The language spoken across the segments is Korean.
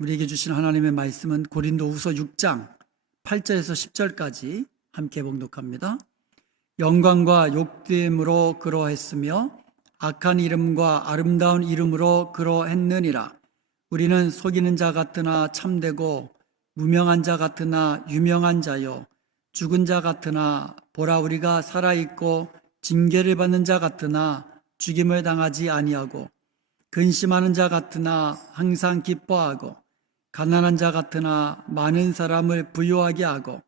우리에게 주신 하나님의 말씀은 고린도후서 6장 8절에서 10절까지 함께 봉독합니다. 영광과 욕됨으로 그러했으며 악한 이름과 아름다운 이름으로 그러했느니라. 우리는 속이는 자 같으나 참되고 무명한 자 같으나 유명한 자요 죽은 자 같으나 보라 우리가 살아있고 징계를 받는 자 같으나 죽임을 당하지 아니하고 근심하는 자 같으나 항상 기뻐하고 가난한 자 같으나 많은 사람을 부유하게 하고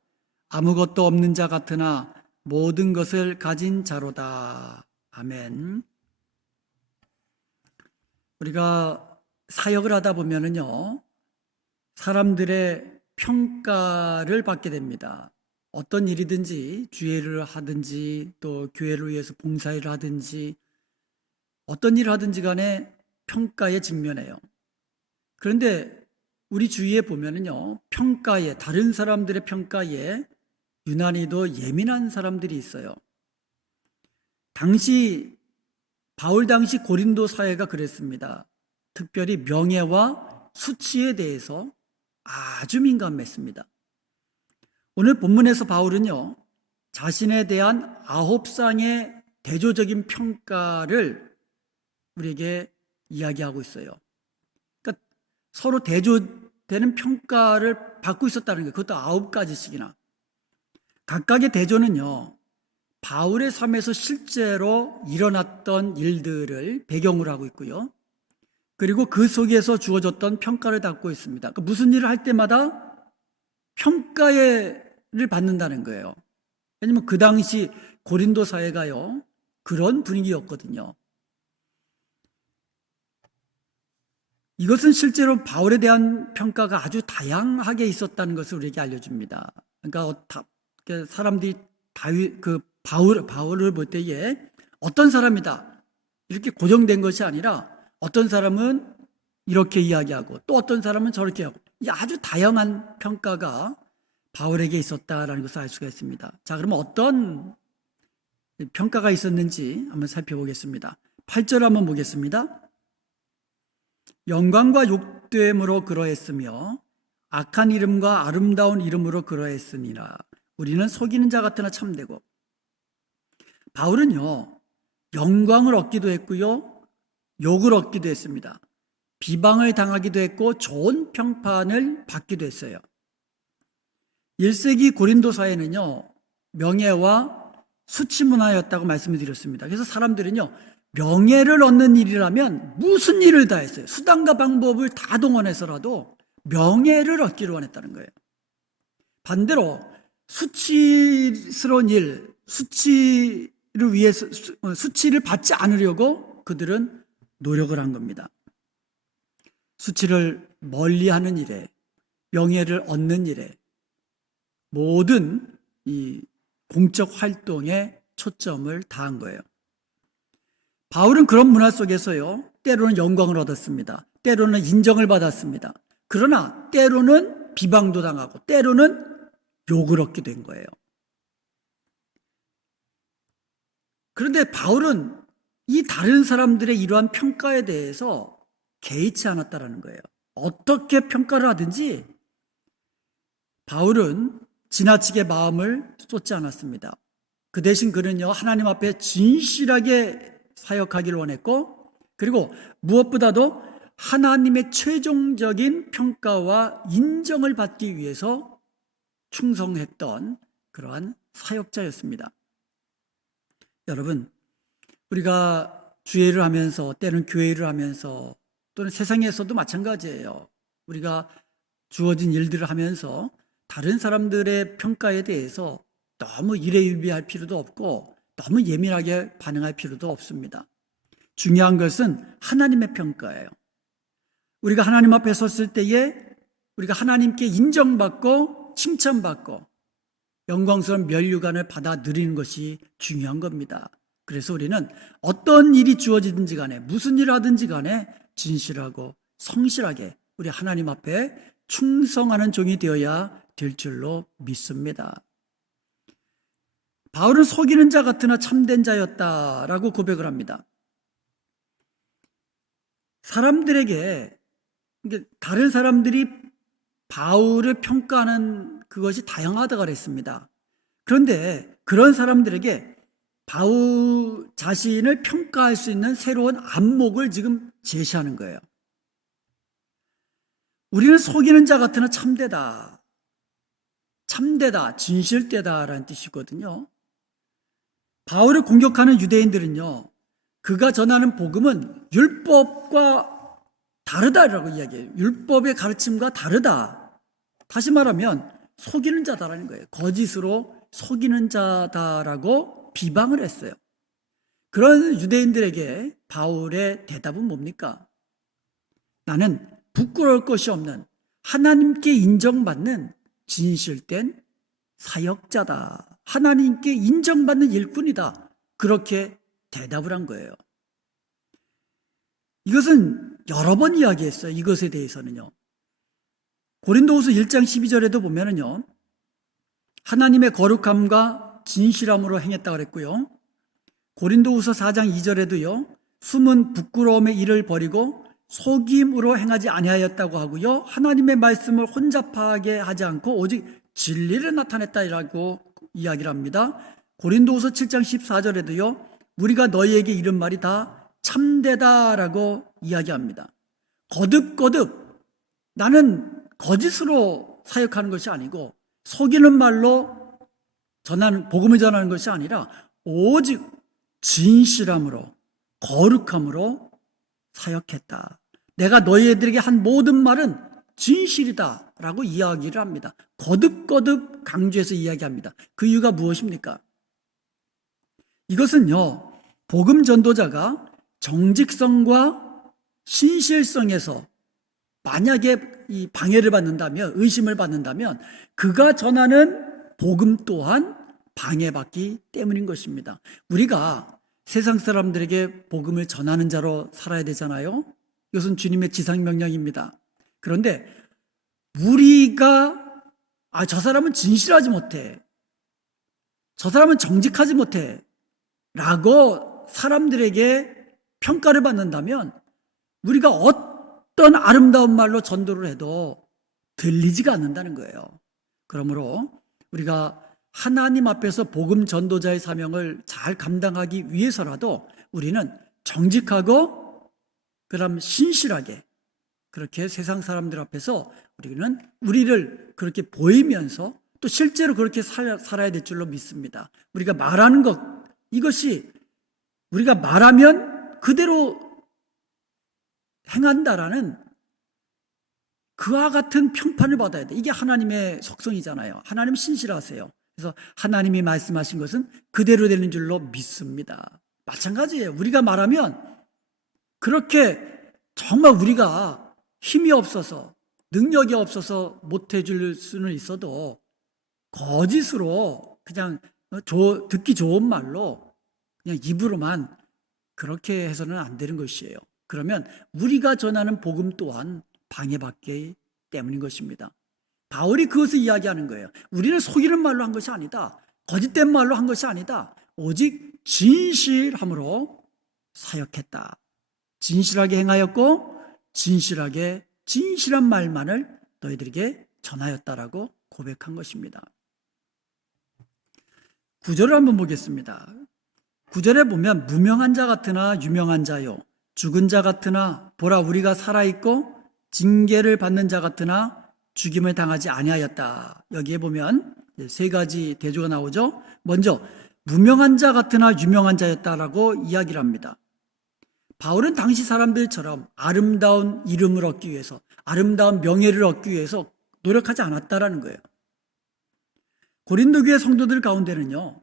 아무것도 없는 자 같으나 모든 것을 가진 자로다. 아멘. 우리가 사역을 하다 보면은요, 사람들의 평가를 받게 됩니다. 어떤 일이든지 주일을 하든지 또 교회를 위해서 봉사일을 하든지 어떤 일을 하든지 간에 평가에 직면해요. 그런데 우리 주위에 보면은요, 평가에, 다른 사람들의 평가에 유난히도 예민한 사람들이 있어요. 바울 당시 고린도 사회가 그랬습니다. 특별히 명예와 수치에 대해서 아주 민감했습니다. 오늘 본문에서 바울은요, 자신에 대한 9쌍의 대조적인 평가를 우리에게 이야기하고 있어요. 그러니까 서로 대조되는 평가를 받고 있었다는 거예요. 그것도 9가지씩이나. 각각의 대조는요, 바울의 삶에서 실제로 일어났던 일들을 배경으로 하고 있고요. 그리고 그 속에서 주어졌던 평가를 담고 있습니다. 그러니까 무슨 일을 할 때마다 평가를 받는다는 거예요. 왜냐하면 그 당시 고린도 사회가요, 그런 분위기였거든요. 이것은 실제로 바울에 대한 평가가 아주 다양하게 있었다는 것을 우리에게 알려줍니다. 그러니까 사람들이 바울을 볼 때에 어떤 사람이다 이렇게 고정된 것이 아니라 어떤 사람은 이렇게 이야기하고 또 어떤 사람은 저렇게 하고 아주 다양한 평가가 바울에게 있었다라는 것을 알 수가 있습니다. 자, 그러면 어떤 평가가 있었는지 한번 살펴보겠습니다. 8절 한번 보겠습니다. 영광과 욕됨으로 그러했으며 악한 이름과 아름다운 이름으로 그러했으니라. 우리는 속이는 자 같으나 참되고. 바울은요, 영광을 얻기도 했고요, 욕을 얻기도 했습니다. 비방을 당하기도 했고 좋은 평판을 받기도 했어요. 1세기 고린도 사회는요, 명예와 수치 문화였다고 말씀을 드렸습니다. 그래서 사람들은요, 명예를 얻는 일이라면 무슨 일을 다 했어요. 수단과 방법을 다 동원해서라도 명예를 얻기를 원했다는 거예요. 반대로 수치스러운 일, 수치를 위해서 수치를 받지 않으려고 그들은 노력을 한 겁니다. 수치를 멀리하는 일에, 명예를 얻는 일에 모든 이 공적 활동에 초점을 다한 거예요. 바울은 그런 문화 속에서요, 때로는 영광을 얻었습니다. 때로는 인정을 받았습니다. 그러나 때로는 비방도 당하고 때로는 욕을 얻게 된 거예요. 그런데 바울은 이 다른 사람들의 이러한 평가에 대해서 개의치 않았다는 거예요. 어떻게 평가를 하든지 바울은 지나치게 마음을 쏟지 않았습니다. 그 대신 그는요, 하나님 앞에 진실하게 사역하기를 원했고, 그리고 무엇보다도 하나님의 최종적인 평가와 인정을 받기 위해서 충성했던 그러한 사역자였습니다. 여러분, 우리가 주일을 하면서 때는 교회를 하면서 또는 세상에서도 마찬가지예요. 우리가 주어진 일들을 하면서 다른 사람들의 평가에 대해서 너무 일회유비할 필요도 없고 너무 예민하게 반응할 필요도 없습니다. 중요한 것은 하나님의 평가예요. 우리가 하나님 앞에 섰을 때에 우리가 하나님께 인정받고 칭찬받고 영광스러운 면류관을 받아 누리는 것이 중요한 겁니다. 그래서 우리는 어떤 일이 주어지든지 간에 무슨 일을 하든지 간에 진실하고 성실하게 우리 하나님 앞에 충성하는 종이 되어야 될 줄로 믿습니다. 바울은 속이는 자 같으나 참된 자였다라고 고백을 합니다. 사람들에게 그러니까 다른 사람들이 바울을 평가하는 그것이 다양하다고 그랬습니다. 그런데 그런 사람들에게 바울 자신을 평가할 수 있는 새로운 안목을 지금 제시하는 거예요. 우리는 속이는 자 같으나 참되다. 참되다, 진실되다라는 뜻이거든요. 바울을 공격하는 유대인들은요, 그가 전하는 복음은 율법과 다르다라고 이야기해요. 율법의 가르침과 다르다. 다시 말하면 속이는 자다라는 거예요. 거짓으로 속이는 자다라고 비방을 했어요. 그런 유대인들에게 바울의 대답은 뭡니까? 나는 부끄러울 것이 없는 하나님께 인정받는 진실된 사역자다. 하나님께 인정받는 일꾼이다. 그렇게 대답을 한 거예요. 이것은 여러 번 이야기했어요. 이것에 대해서는요. 고린도후서 1장 12절에도 보면은요, 하나님의 거룩함과 진실함으로 행했다고 그랬고요. 고린도후서 4장 2절에도요, 숨은 부끄러움의 일을 버리고 속임으로 행하지 아니하였다고 하고요, 하나님의 말씀을 혼잡하게 하지 않고 오직 진리를 나타냈다라고 이야기를 합니다. 고린도후서 7장 14절에도요, 우리가 너희에게 이른 말이 다 참되다라고 이야기합니다. 거듭거듭 나는 거짓으로 사역하는 것이 아니고 속이는 말로 전하는, 복음을 전하는 것이 아니라 오직 진실함으로 거룩함으로 사역했다. 내가 너희들에게 한 모든 말은 진실이다 라고 이야기를 합니다. 거듭거듭 강조해서 이야기합니다. 그 이유가 무엇입니까? 이것은요, 복음 전도자가 정직성과 신실성에서 만약에 이 방해를 받는다면, 의심을 받는다면 그가 전하는 복음 또한 방해받기 때문인 것입니다. 우리가 세상 사람들에게 복음을 전하는 자로 살아야 되잖아요. 이것은 주님의 지상명령입니다. 그런데 우리가 저 사람은 진실하지 못해, 저 사람은 정직하지 못해 라고 사람들에게 평가를 받는다면 우리가 어떤 아름다운 말로 전도를 해도 들리지가 않는다는 거예요. 그러므로 우리가 하나님 앞에서 복음 전도자의 사명을 잘 감당하기 위해서라도 우리는 정직하고 그다음 신실하게 그렇게 세상 사람들 앞에서 우리를 그렇게 보이면서 또 실제로 그렇게 살아야 될 줄로 믿습니다. 우리가 말하는 것, 이것이 우리가 말하면 그대로 행한다라는 그와 같은 평판을 받아야 돼. 이게 하나님의 속성이잖아요. 하나님 신실하세요. 그래서 하나님이 말씀하신 것은 그대로 되는 줄로 믿습니다. 마찬가지예요. 우리가 말하면 그렇게 정말 우리가 힘이 없어서 능력이 없어서 못해줄 수는 있어도 거짓으로 그냥 듣기 좋은 말로 그냥 입으로만 그렇게 해서는 안 되는 것이에요. 그러면 우리가 전하는 복음 또한 방해받기 때문인 것입니다. 바울이 그것을 이야기하는 거예요. 우리는 속이는 말로 한 것이 아니다. 거짓된 말로 한 것이 아니다. 오직 진실함으로 사역했다. 진실하게 행하였고 진실한 말만을 너희들에게 전하였다라고 고백한 것입니다. 9절을 한번 보겠습니다. 9절에 보면 무명한 자 같으나 유명한 자요, 죽은 자 같으나 보라 우리가 살아있고 징계를 받는 자 같으나 죽임을 당하지 아니하였다. 여기에 보면 세 가지 대조가 나오죠. 먼저 무명한 자 같으나 유명한 자였다라고 이야기를 합니다. 바울은 당시 사람들처럼 아름다운 이름을 얻기 위해서, 아름다운 명예를 얻기 위해서 노력하지 않았다라는 거예요. 고린도 교회 성도들 가운데는요,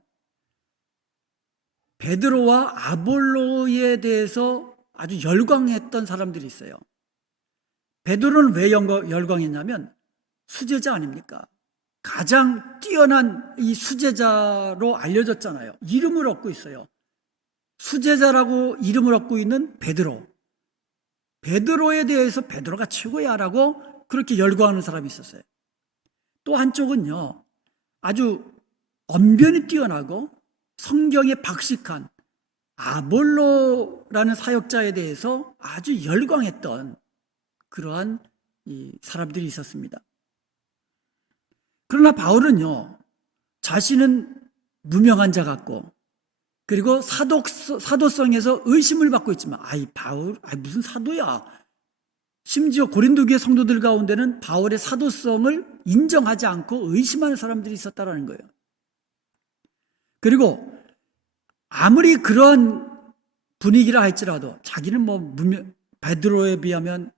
베드로와 아볼로에 대해서 아주 열광했던 사람들이 있어요. 베드로는 왜 열광했냐면 수제자 아닙니까? 가장 뛰어난 이 수제자로 알려졌잖아요. 이름을 얻고 있어요. 수제자라고 이름을 얻고 있는 베드로. 베드로에 대해서 베드로가 최고야라고 그렇게 열광하는 사람이 있었어요. 또 한쪽은요, 아주 언변이 뛰어나고 성경에 박식한 아볼로라는 사역자에 대해서 아주 열광했던 그러한 이 사람들이 있었습니다. 그러나 바울은요, 자신은 무명한 자 같고, 그리고 사도성에서 의심을 받고 있지만, 바울, 무슨 사도야. 심지어 고린도 교회 성도들 가운데는 바울의 사도성을 인정하지 않고 의심하는 사람들이 있었다는 거예요. 그리고 아무리 그런 분위기라 할지라도 자기는 베드로에 비하면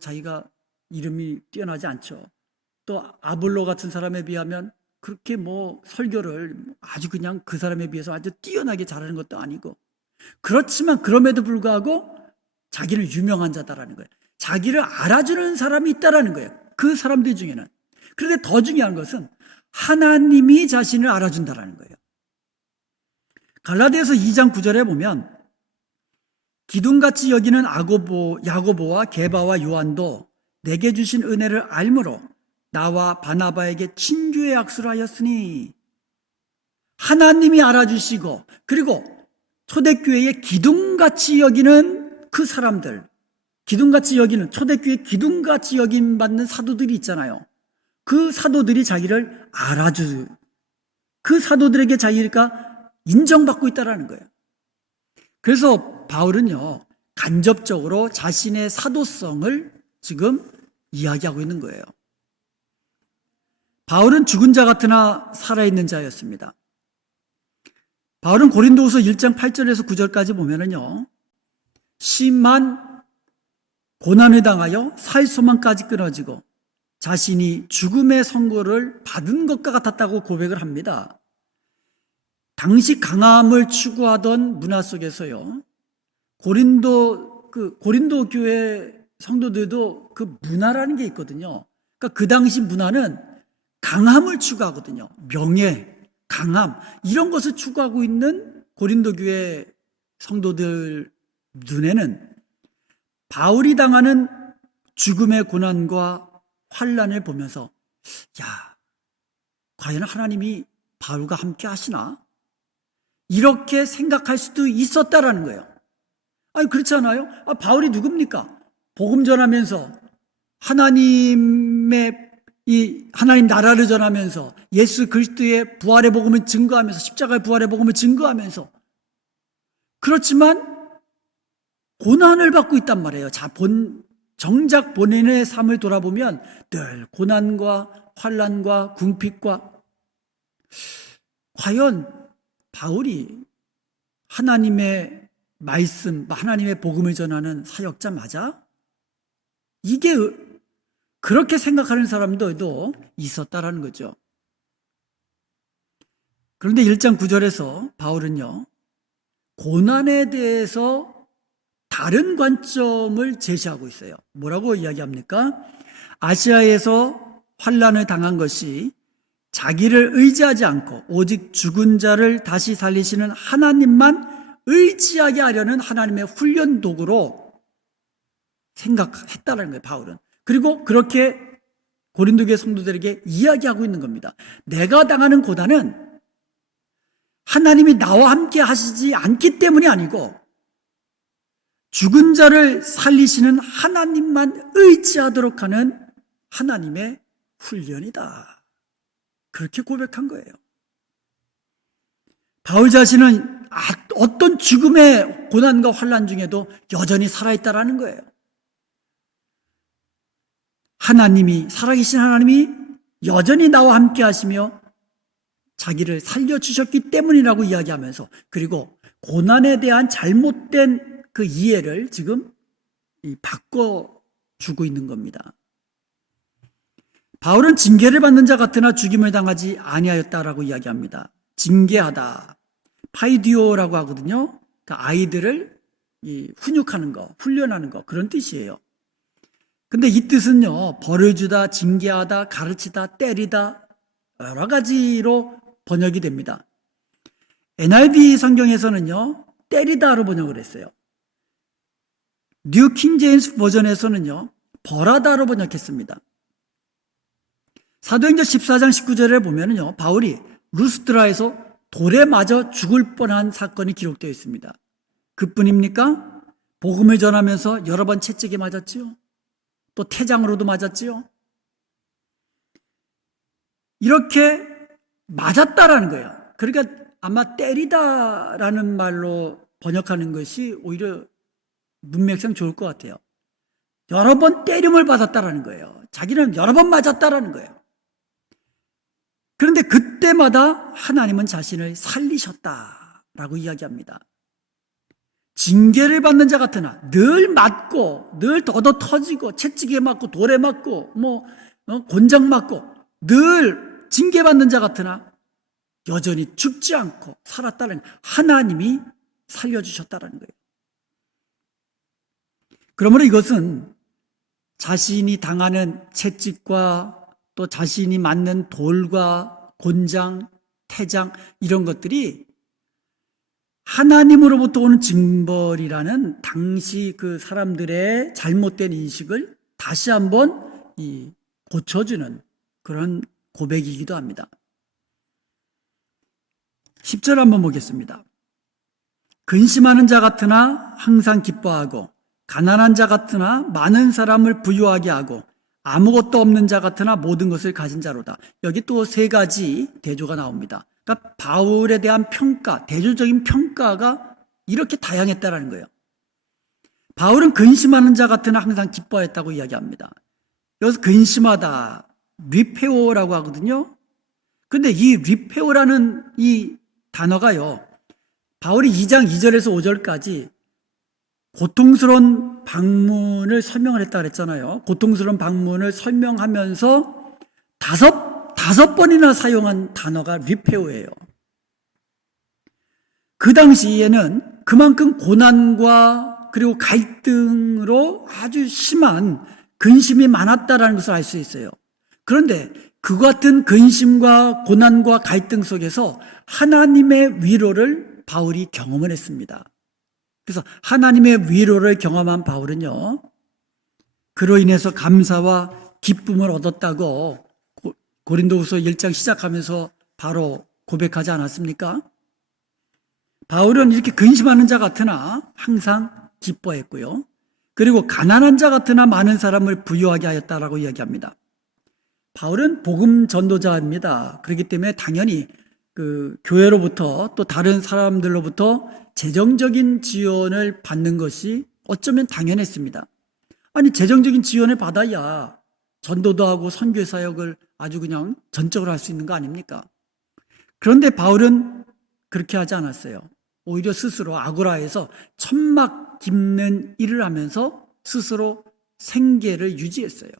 자기가 이름이 뛰어나지 않죠. 또 아볼로 같은 사람에 비하면 그렇게 설교를 아주 그냥 그 사람에 비해서 아주 뛰어나게 잘하는 것도 아니고, 그렇지만 그럼에도 불구하고 자기는 유명한 자다라는 거예요. 자기를 알아주는 사람이 있다라는 거예요. 그 사람들 중에는. 그런데 더 중요한 것은 하나님이 자신을 알아준다라는 거예요. 갈라디아서 2장 9절에 보면 기둥같이 여기는 야고보와 게바와 요한도 내게 주신 은혜를 알므로 나와 바나바에게 친교의 약수를 하였으니, 하나님이 알아주시고, 그리고 초대교회의 기둥같이 여기는 그 사람들, 기둥같이 여기는 초대교회 기둥같이 여김받는 사도들이 있잖아요. 그 사도들이 자기를 그 사도들에게 자기가 인정받고 있다는 거예요. 그래서 바울은요, 간접적으로 자신의 사도성을 지금 이야기하고 있는 거예요. 바울은 죽은 자 같으나 살아있는 자였습니다. 바울은 고린도후서 1장 8절에서 9절까지 보면은요, 심한 고난을 당하여 살 소망까지 끊어지고 자신이 죽음의 선고를 받은 것과 같았다고 고백을 합니다. 당시 강함을 추구하던 문화 속에서요, 고린도 교회 성도들도 그 문화라는 게 있거든요. 그러니까 그 당시 문화는 강함을 추구하거든요. 명예, 강함, 이런 것을 추구하고 있는 고린도 교회 성도들 눈에는 바울이 당하는 죽음의 고난과 환난을 보면서, 과연 하나님이 바울과 함께 하시나? 이렇게 생각할 수도 있었다라는 거예요. 그렇지 않아요? 바울이 누굽니까? 복음 전하면서 하나님 나라를 전하면서 예수 그리스도의 부활의 복음을 증거하면서, 십자가의 부활의 복음을 증거하면서, 그렇지만 고난을 받고 있단 말이에요. 정작 본인의 삶을 돌아보면 늘 고난과 환난과 궁핍과, 과연 바울이 하나님의 말씀, 하나님의 복음을 전하는 사역자 맞아? 이게 그렇게 생각하는 사람들도 있었다라는 거죠. 그런데 1장 9절에서 바울은요, 고난에 대해서 다른 관점을 제시하고 있어요. 뭐라고 이야기합니까? 아시아에서 환난을 당한 것이 자기를 의지하지 않고 오직 죽은 자를 다시 살리시는 하나님만 의지하게 하려는 하나님의 훈련 도구로 생각했다는 거예요, 바울은. 그리고 그렇게 고린도교회 성도들에게 이야기하고 있는 겁니다. 내가 당하는 고난은 하나님이 나와 함께 하시지 않기 때문이 아니고 죽은 자를 살리시는 하나님만 의지하도록 하는 하나님의 훈련이다. 그렇게 고백한 거예요. 바울 자신은 어떤 죽음의 고난과 환난 중에도 여전히 살아있다라는 거예요. 살아계신 하나님이 여전히 나와 함께 하시며 자기를 살려주셨기 때문이라고 이야기하면서, 그리고 고난에 대한 잘못된 그 이해를 지금 바꿔주고 있는 겁니다. 바울은 징계를 받는 자 같으나 죽임을 당하지 아니하였다라고 이야기합니다. 징계하다, 파이디오라고 하거든요. 그러니까 아이들을 훈육하는 거, 훈련하는 거, 그런 뜻이에요. 근데 이 뜻은요, 벌을 주다, 징계하다, 가르치다, 때리다, 여러 가지로 번역이 됩니다. NIV 성경에서는요, 때리다로 번역을 했어요. 뉴 킹 제임스 버전에서는요, 벌하다로 번역했습니다. 사도행전 14장 19절에 보면은요, 바울이 루스드라에서 돌에 맞아 죽을 뻔한 사건이 기록되어 있습니다. 그뿐입니까? 복음을 전하면서 여러 번 채찍에 맞았지요. 또 태장으로도 맞았지요. 이렇게 맞았다라는 거예요. 그러니까 아마 때리다라는 말로 번역하는 것이 오히려 문맥상 좋을 것 같아요. 여러 번 때림을 받았다라는 거예요. 자기는 여러 번 맞았다라는 거예요. 그런데 그때마다 하나님은 자신을 살리셨다라고 이야기합니다. 징계를 받는 자 같으나 늘 맞고 늘 더더 터지고 채찍에 맞고 돌에 맞고 곤장 맞고 늘 징계받는 자 같으나 여전히 죽지 않고 살았다는 하나님이 살려주셨다는 거예요. 그러므로 이것은 자신이 당하는 채찍과 또 자신이 맞는 돌과 곤장, 태장 이런 것들이 하나님으로부터 오는 징벌이라는 당시 그 사람들의 잘못된 인식을 다시 한번 고쳐주는 그런 고백이기도 합니다. 10절 한번 보겠습니다. 근심하는 자 같으나 항상 기뻐하고 가난한 자 같으나 많은 사람을 부유하게 하고 아무것도 없는 자 같으나 모든 것을 가진 자로다. 여기 또 세 가지 대조가 나옵니다. 그러니까 바울에 대한 평가, 대조적인 평가가 이렇게 다양했다라는 거예요. 바울은 근심하는 자 같으나 항상 기뻐했다고 이야기합니다. 여기서 근심하다, 리페오라고 하거든요. 그런데 이 리페오라는 이 단어가요, 바울이 2장 2절에서 5절까지 고통스러운 방문을 설명을 했다 그랬잖아요. 고통스러운 방문을 설명하면서 다섯 번이나 사용한 단어가 리페오예요. 그 당시에는 그만큼 고난과 그리고 갈등으로 아주 심한 근심이 많았다라는 것을 알 수 있어요. 그런데 그 같은 근심과 고난과 갈등 속에서 하나님의 위로를 바울이 경험을 했습니다. 그래서 하나님의 위로를 경험한 바울은요, 그로 인해서 감사와 기쁨을 얻었다고 고린도후서 1장 시작하면서 바로 고백하지 않았습니까? 바울은 이렇게 근심하는 자 같으나 항상 기뻐했고요. 그리고 가난한 자 같으나 많은 사람을 부유하게 하였다라고 이야기합니다. 바울은 복음 전도자입니다. 그렇기 때문에 당연히 그 교회로부터 또 다른 사람들로부터 재정적인 지원을 받는 것이 어쩌면 당연했습니다. 아니, 재정적인 지원을 받아야 전도도 하고 선교 사역을 아주 그냥 전적으로 할 수 있는 거 아닙니까? 그런데 바울은 그렇게 하지 않았어요. 오히려 스스로 아고라에서 천막 깁는 일을 하면서 스스로 생계를 유지했어요.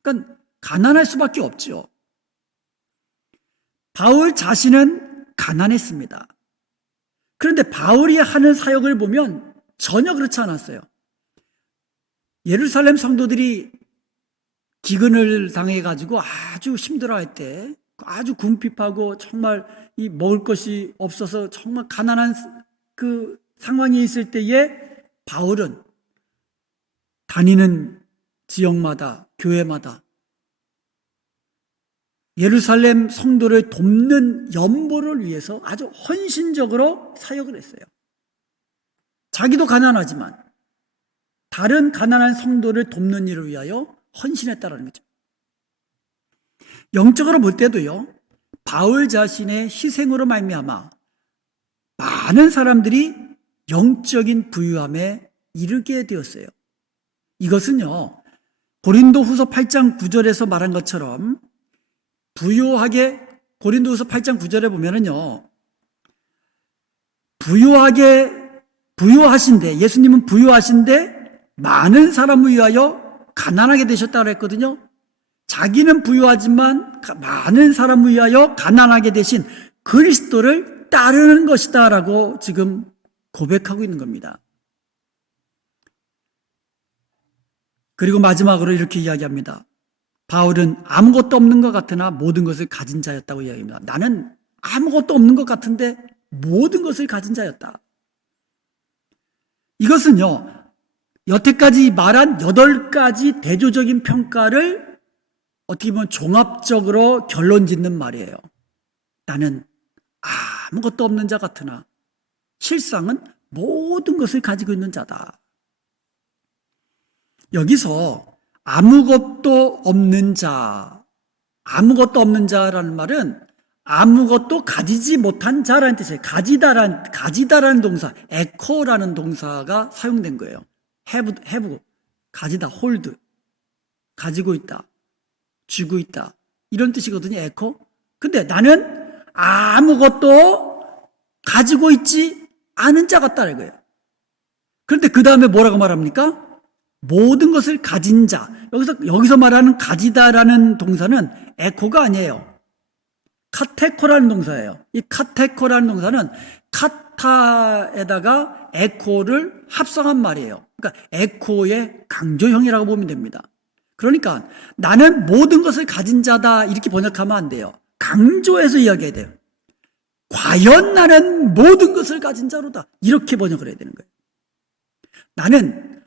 그러니까 가난할 수밖에 없지요. 바울 자신은 가난했습니다. 그런데 바울이 하는 사역을 보면 전혀 그렇지 않았어요. 예루살렘 성도들이 기근을 당해가지고 아주 힘들어할 때, 아주 궁핍하고 정말 이 먹을 것이 없어서 정말 가난한 그 상황에 있을 때에 바울은 다니는 지역마다, 교회마다 예루살렘 성도를 돕는 연보를 위해서 아주 헌신적으로 사역을 했어요. 자기도 가난하지만 다른 가난한 성도를 돕는 일을 위하여 헌신했다는 거죠. 영적으로 볼 때도요, 바울 자신의 희생으로 말미암아 많은 사람들이 영적인 부유함에 이르게 되었어요. 이것은요, 고린도후서 8장 9절에서 말한 것처럼 부유하게, 고린도후서 8장 9절에 보면은요, 부유하신데, 예수님은 부유하신데 많은 사람을 위하여 가난하게 되셨다고 했거든요. 자기는 부유하지만 많은 사람을 위하여 가난하게 되신 그리스도를 따르는 것이다 라고 지금 고백하고 있는 겁니다. 그리고 마지막으로 이렇게 이야기합니다. 바울은 아무것도 없는 것 같으나 모든 것을 가진 자였다고 이야기합니다. 나는 아무것도 없는 것 같은데 모든 것을 가진 자였다. 이것은요, 여태까지 말한 8가지 대조적인 평가를 어떻게 보면 종합적으로 결론 짓는 말이에요. 나는 아무것도 없는 자 같으나 실상은 모든 것을 가지고 있는 자다. 여기서 아무것도 없는 자, 아무것도 없는 자라는 말은 아무것도 가지지 못한 자라는 뜻이에요. 가지다라는 동사, 에코라는 동사가 사용된 거예요. have, 가지다, hold, 가지고 있다, 쥐고 있다. 이런 뜻이거든요, 에코. 근데 나는 아무것도 가지고 있지 않은 자 같다는 거예요. 그런데 그 다음에 뭐라고 말합니까? 모든 것을 가진 자. 여기서 말하는 가지다라는 동사는 에코가 아니에요. 카테코라는 동사예요. 이 카테코라는 동사는 카타에다가 에코를 합성한 말이에요. 그러니까 에코의 강조형이라고 보면 됩니다. 그러니까 나는 모든 것을 가진 자다 이렇게 번역하면 안 돼요. 강조해서 이야기해야 돼요. 과연 나는 모든 것을 가진 자로다. 이렇게 번역을 해야 되는 거예요. 나는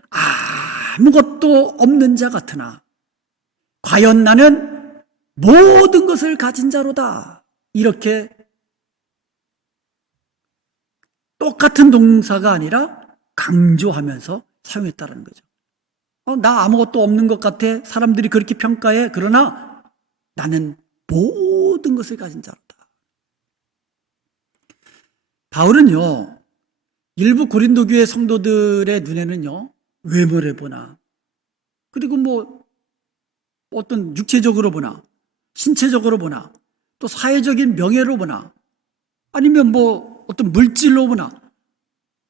아무것도 없는 자 같으나 과연 나는 모든 것을 가진 자로다. 이렇게 똑같은 동사가 아니라 강조하면서 사용했다는 거죠. 나 아무것도 없는 것 같아. 사람들이 그렇게 평가해. 그러나 나는 모든 것을 가진 자로다. 바울은요, 일부 고린도 교회 성도들의 눈에는요, 외모를 보나, 그리고 어떤 육체적으로 보나, 신체적으로 보나, 또 사회적인 명예로 보나, 아니면 어떤 물질로 보나,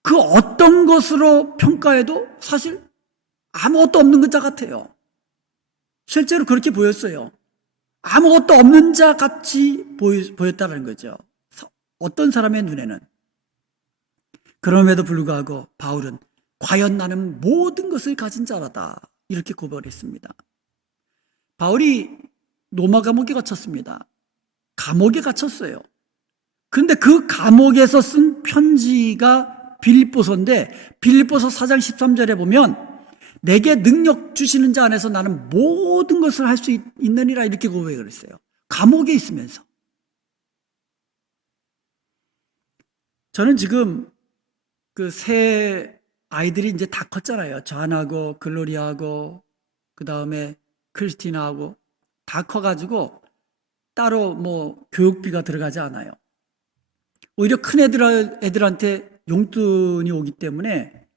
그 어떤 것으로 평가해도 사실 아무것도 없는 자 같아요. 실제로 그렇게 보였어요. 아무것도 없는 자 같이 보였다는 거죠. 어떤 사람의 눈에는. 그럼에도 불구하고 바울은 과연 나는 모든 것을 가진 자라다. 이렇게 고백했습니다. 바울이 로마 감옥에 갇혔습니다. 감옥에 갇혔어요. 그런데 그 감옥에서 쓴 편지가 빌립보서인데 빌립보서 4장 13절에 보면 내게 능력 주시는 자 안에서 나는 모든 것을 할 수 있느니라 이렇게 고백을 했어요. 감옥에 있으면서. 저는 지금 그 새 아이들이 이제 다 컸잖아요. 존하고 글로리아하고 그 다음에 크리스티나하고 다 커가지고 따로 교육비가 들어가지 않아요. 오히려 큰 애들한테 용돈이 오기 때문에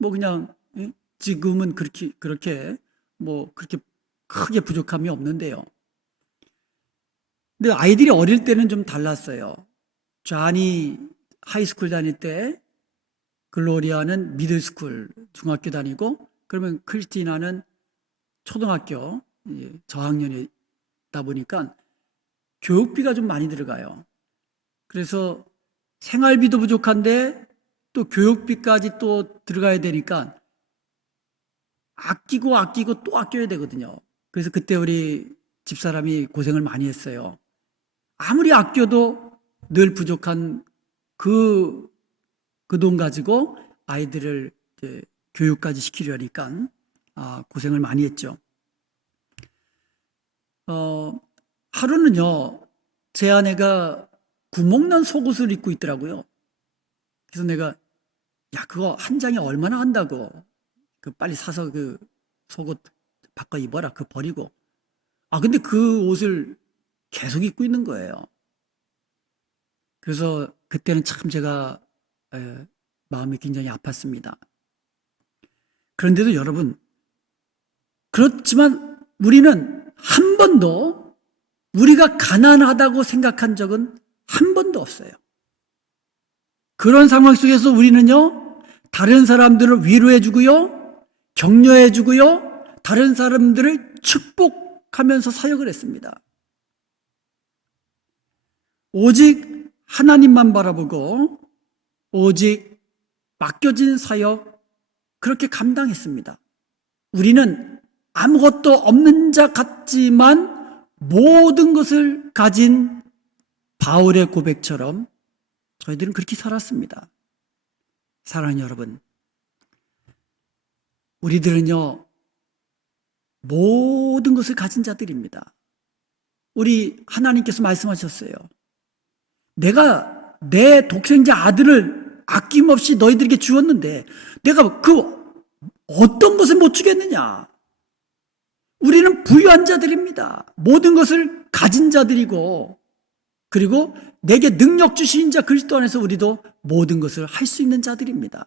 그냥 지금은 그렇게 그렇게 크게 부족함이 없는데요. 근데 아이들이 어릴 때는 좀 달랐어요. 존이 하이스쿨 다닐 때, 글로리아는 미들스쿨 중학교 다니고, 그러면 크리스티나는 초등학교 저학년이다 보니까 교육비가 좀 많이 들어가요. 그래서 생활비도 부족한데 또 교육비까지 또 들어가야 되니까 아끼고 또 아껴야 되거든요. 그래서 그때 우리 집사람이 고생을 많이 했어요. 아무리 아껴도 늘 부족한 그 돈 가지고 아이들을 이제 교육까지 시키려니까 고생을 많이 했죠. 하루는요, 제 아내가 구멍난 속옷을 입고 있더라고요. 그래서 내가 그거 한 장에 얼마나 한다고 빨리 사서 그 속옷 바꿔 입어라. 그거 버리고. 근데 그 옷을 계속 입고 있는 거예요. 그래서 그때는 참 제가 마음이 굉장히 아팠습니다. 그런데도 여러분, 그렇지만 우리는 한 번도 우리가 가난하다고 생각한 적은 한 번도 없어요. 그런 상황 속에서 우리는요, 다른 사람들을 위로해주고요, 격려해주고요, 다른 사람들을 축복하면서 사역을 했습니다. 오직 하나님만 바라보고 오직 맡겨진 사역 그렇게 감당했습니다. 우리는 아무것도 없는 자 같지만 모든 것을 가진 바울의 고백처럼 저희들은 그렇게 살았습니다. 사랑하는 여러분, 우리들은요, 모든 것을 가진 자들입니다. 우리 하나님께서 말씀하셨어요. 내가 내 독생자 아들을 아낌없이 너희들에게 주었는데 내가 그 어떤 것을 못 주겠느냐? 우리는 부유한 자들입니다. 모든 것을 가진 자들이고, 그리고 내게 능력 주신 자 그리스도 안에서 우리도 모든 것을 할 수 있는 자들입니다.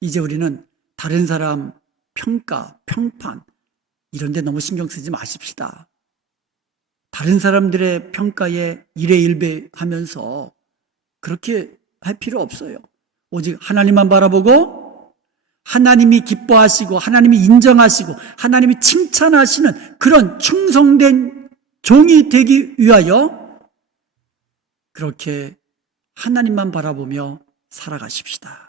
이제 우리는 다른 사람 평가, 평판 이런 데 너무 신경 쓰지 마십시다. 다른 사람들의 평가에 일희일비하면서 그렇게 할 필요 없어요. 오직 하나님만 바라보고 하나님이 기뻐하시고 하나님이 인정하시고 하나님이 칭찬하시는 그런 충성된 종이 되기 위하여 그렇게 하나님만 바라보며 살아가십시다.